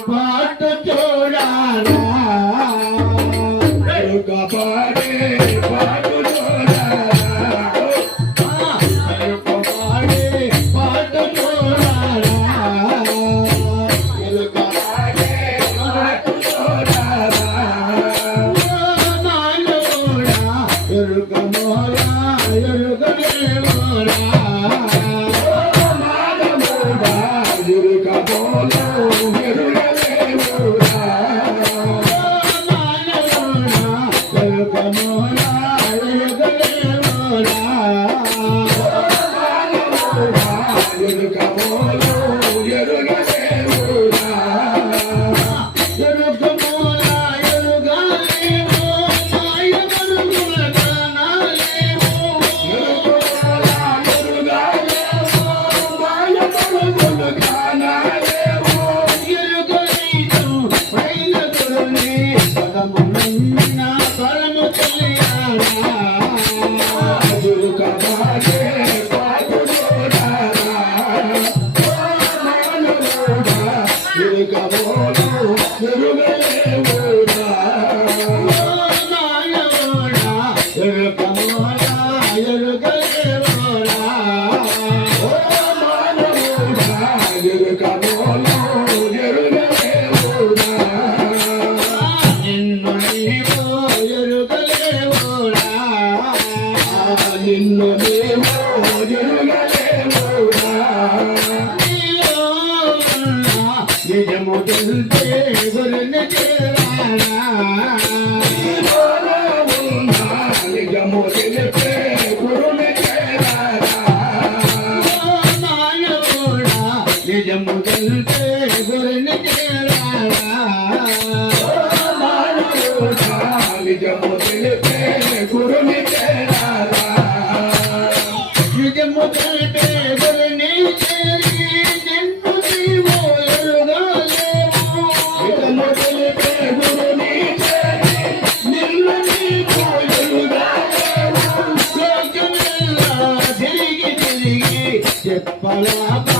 Spot చూడాలా? the corner. Hallelujah. বলা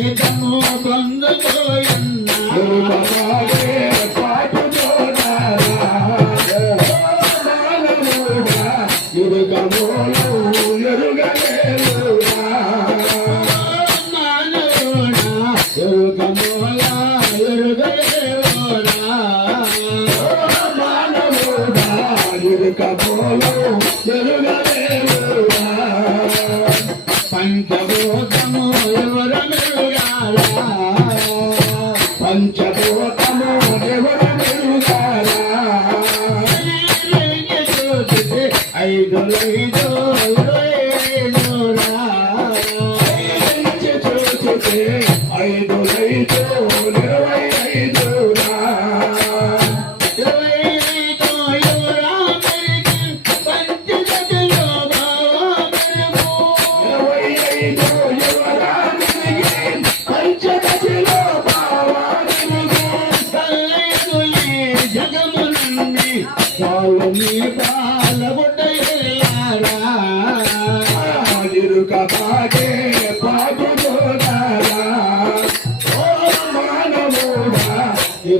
Sit down. ఐదు ఐదు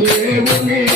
也无力。